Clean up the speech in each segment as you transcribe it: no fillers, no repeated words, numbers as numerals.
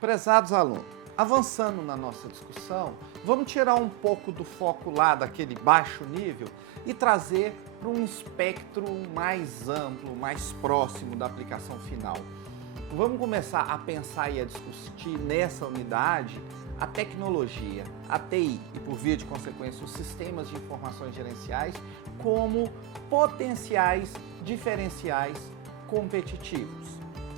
Prezados alunos, avançando na nossa discussão, vamos tirar um pouco do foco lá daquele baixo nível e trazer para um espectro mais amplo, mais próximo da aplicação final. Vamos começar a pensar e a discutir nessa unidade a tecnologia, a TI e, por via de consequência, os sistemas de informações gerenciais como potenciais diferenciais competitivos.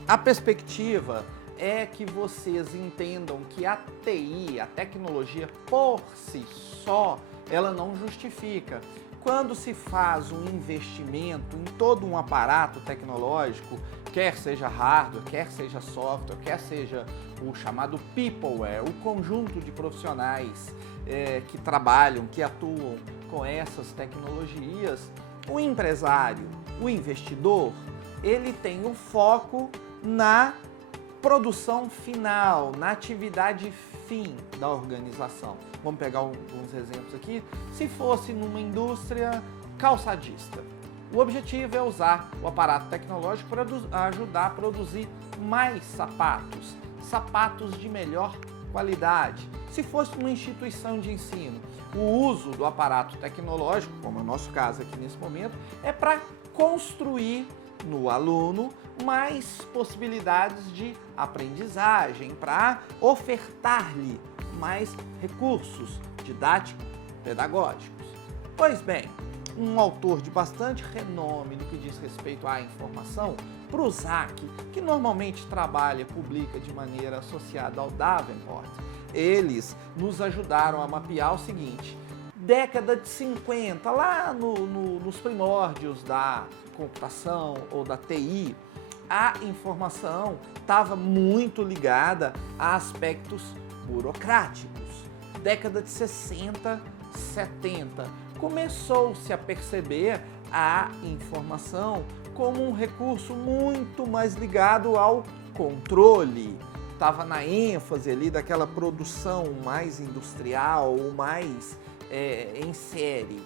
A perspectiva é que vocês entendam que a TI, a tecnologia por si só, ela não justifica. Quando se faz um investimento em todo um aparato tecnológico, quer seja hardware, quer seja software, quer seja o chamado peopleware, o conjunto de profissionais que trabalham, que atuam com essas tecnologias, o empresário, o investidor, ele tem o foco na produção final, na atividade fim da organização. Vamos pegar alguns exemplos aqui. Se fosse numa indústria calçadista, o objetivo é usar o aparato tecnológico para ajudar a produzir mais sapatos, sapatos de melhor qualidade. Se fosse numa instituição de ensino, o uso do aparato tecnológico, como é o nosso caso aqui nesse momento, é para construir no aluno mais possibilidades de aprendizagem, para ofertar-lhe mais recursos didáticos, pedagógicos. Pois bem, um autor de bastante renome no que diz respeito à informação, Pruzak, que normalmente trabalha, publica de maneira associada ao Davenport, eles nos ajudaram a mapear o seguinte: década de 50, lá nos primórdios da computação ou da TI, a informação estava muito ligada a aspectos burocráticos. Década de 60, 70, começou-se a perceber a informação como um recurso muito mais ligado ao controle. Estava na ênfase ali daquela produção mais industrial, mais em série.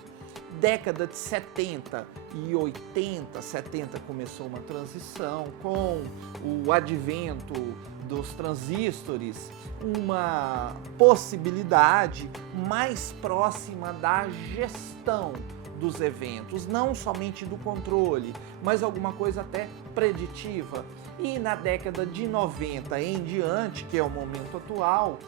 Década de 70 e 80, 70 começou uma transição com o advento dos transistores, uma possibilidade mais próxima da gestão dos eventos, não somente do controle, mas alguma coisa até preditiva. E na década de 90 em diante, que é o momento atual,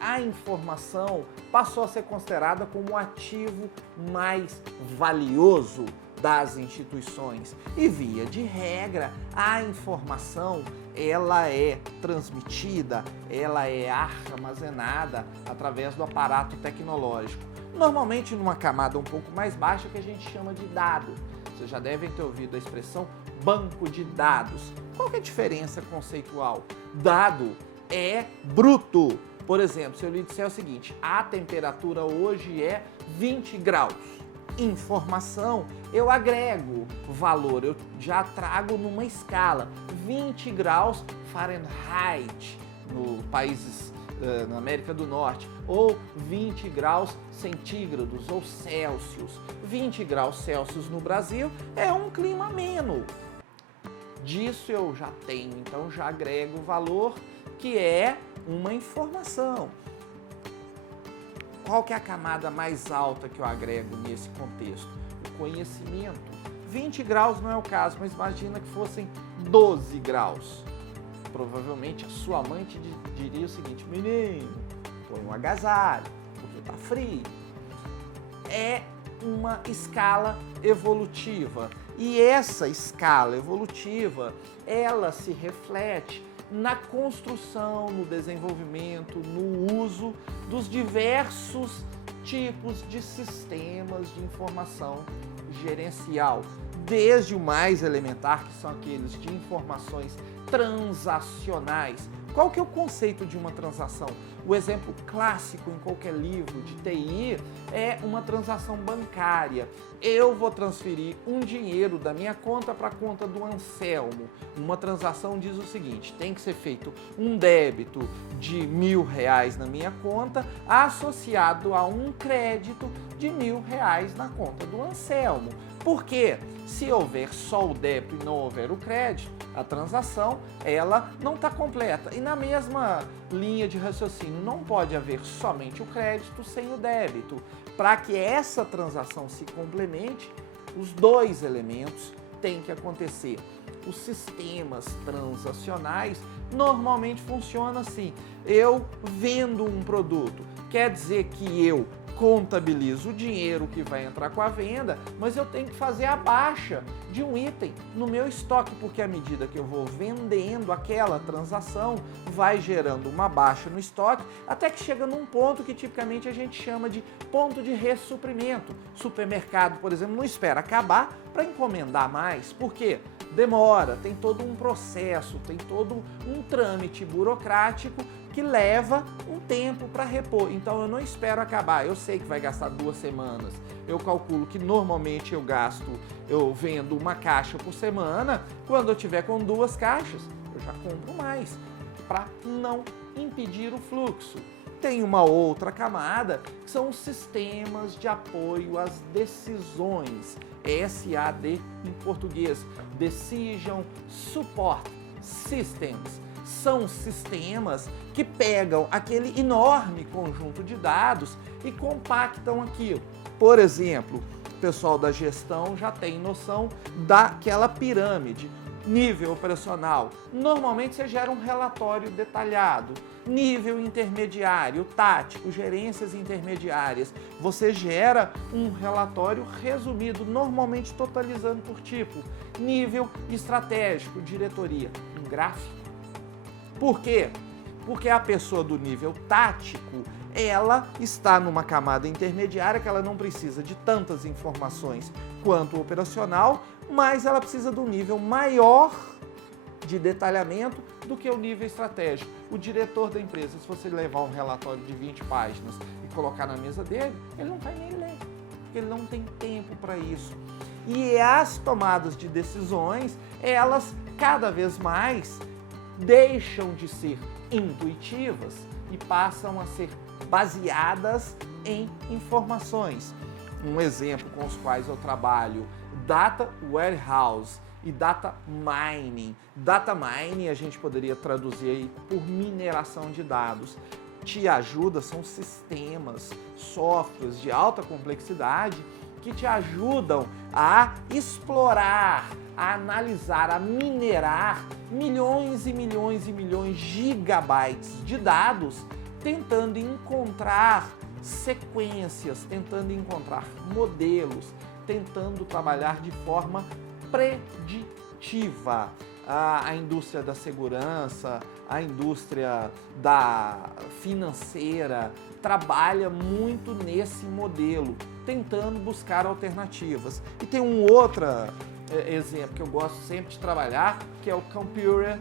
a informação passou a ser considerada como o ativo mais valioso das instituições. E via de regra, a informação ela é transmitida, ela é armazenada através do aparato tecnológico. Normalmente numa camada um pouco mais baixa que a gente chama de dado. Vocês já devem ter ouvido a expressão banco de dados. Qual que é a diferença conceitual? Dado é bruto. Por exemplo, se eu lhe disser o seguinte: a temperatura hoje é 20 graus. Informação, eu agrego valor, eu já trago numa escala. 20 graus Fahrenheit no países na América do Norte, ou 20 graus centígrados ou Celsius. 20 graus Celsius no Brasil é um clima ameno. Disso eu já tenho, então já agrego valor, que é uma informação. Qual que é a camada mais alta que eu agrego nesse contexto? O conhecimento. 20 graus não é o caso, mas imagina que fossem 12 graus. Provavelmente a sua mãe te diria o seguinte: menino, põe um agasalho, porque tá frio. É uma escala evolutiva. E essa escala evolutiva, ela se reflete na construção, no desenvolvimento, no uso dos diversos tipos de sistemas de informação gerencial, desde o mais elementar, que são aqueles de informações transacionais. Qual que é o conceito de uma transação? O exemplo clássico em qualquer livro de TI é uma transação bancária. Eu vou transferir um dinheiro da minha conta para a conta do Anselmo. Uma transação diz o seguinte: tem que ser feito um débito de R$1.000 na minha conta associado a um crédito de R$1.000 na conta do Anselmo. Porque se houver só o débito e não houver o crédito, a transação ela não está completa. E na mesma linha de raciocínio, não pode haver somente o crédito sem o débito. Para que essa transação se complemente, os dois elementos têm que acontecer. Os sistemas transacionais normalmente funcionam assim. Eu vendo um produto, quer dizer que eu contabilizo o dinheiro que vai entrar com a venda, mas eu tenho que fazer a baixa de um item no meu estoque, porque à medida que eu vou vendendo aquela transação, vai gerando uma baixa no estoque, até que chega num ponto que tipicamente a gente chama de ponto de ressuprimento. Supermercado, por exemplo, não espera acabar para encomendar mais, por quê? Demora, tem todo um processo, tem todo um trâmite burocrático que leva um tempo para repor. Então eu não espero acabar, eu sei que vai gastar 2 semanas. Eu calculo que normalmente eu vendo uma caixa por semana. Quando eu tiver com 2 caixas, eu já compro mais, para não impedir o fluxo. Tem uma outra camada, que são os sistemas de apoio às decisões, SAD em português, Decision Support Systems. São sistemas que pegam aquele enorme conjunto de dados e compactam aquilo. Por exemplo, o pessoal da gestão já tem noção daquela pirâmide. Nível operacional, normalmente você gera um relatório detalhado. Nível intermediário, tático, gerências intermediárias, você gera um relatório resumido, normalmente totalizando por tipo. Nível estratégico, diretoria, um gráfico. Por quê? Porque a pessoa do nível tático, ela está numa camada intermediária que ela não precisa de tantas informações quanto o operacional, mas ela precisa de um nível maior de detalhamento do que o nível estratégico. O diretor da empresa, se você levar um relatório de 20 páginas e colocar na mesa dele, ele não vai nem ler, porque ele não tem tempo para isso. E as tomadas de decisões, elas cada vez mais deixam de ser intuitivas e passam a ser baseadas em informações. Um exemplo com os quais eu trabalho, Data Warehouse e Data Mining. Data Mining a gente poderia traduzir aí por mineração de dados. Te ajuda, são sistemas, softwares de alta complexidade que te ajudam a explorar, a analisar, a minerar milhões e milhões e milhões de gigabytes de dados, tentando encontrar sequências, tentando encontrar modelos, tentando trabalhar de forma preditiva. A indústria da segurança, a indústria da financeira trabalha muito nesse modelo, tentando buscar alternativas. E tem um outro exemplo que eu gosto sempre de trabalhar, que é o Computer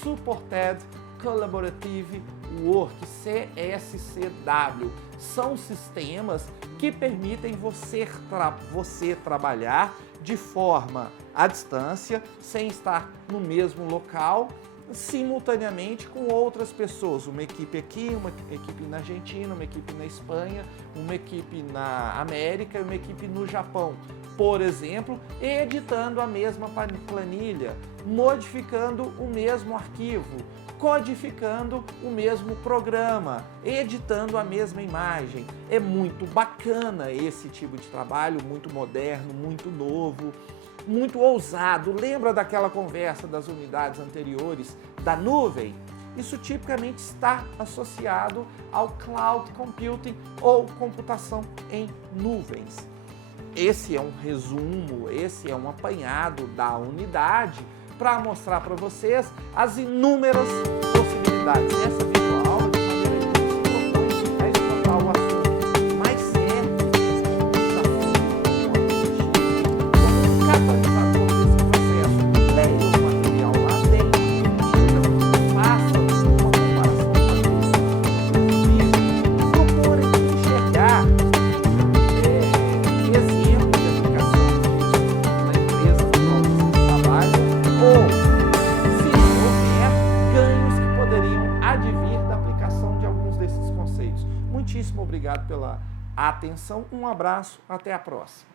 Supported Collaborative Work, CSCW. São sistemas que permitem você trabalhar de forma à distância, sem estar no mesmo local, simultaneamente com outras pessoas. Uma equipe aqui, uma equipe na Argentina, uma equipe na Espanha, uma equipe na América e uma equipe no Japão. Por exemplo, editando a mesma planilha, modificando o mesmo arquivo, codificando o mesmo programa, editando a mesma imagem. É muito bacana esse tipo de trabalho, muito moderno, muito novo, muito ousado. Lembra daquela conversa das unidades anteriores da nuvem? Isso tipicamente está associado ao cloud computing ou computação em nuvens. Esse é um resumo, esse é um apanhado da unidade para mostrar para vocês as inúmeras possibilidades. Essa videoaula, de maneira que se propõe a explorar o assunto mais sério, como um catalisador desse processo. Leia o material lá dentro, faça uma comparação com a procure enxergar exemplo de aplicação disso na empresa no qual você trabalha, ou se houver ganhos que poderiam advir da aplicação de alguns desses conceitos. Muitíssimo obrigado pela atenção, um abraço, até a próxima.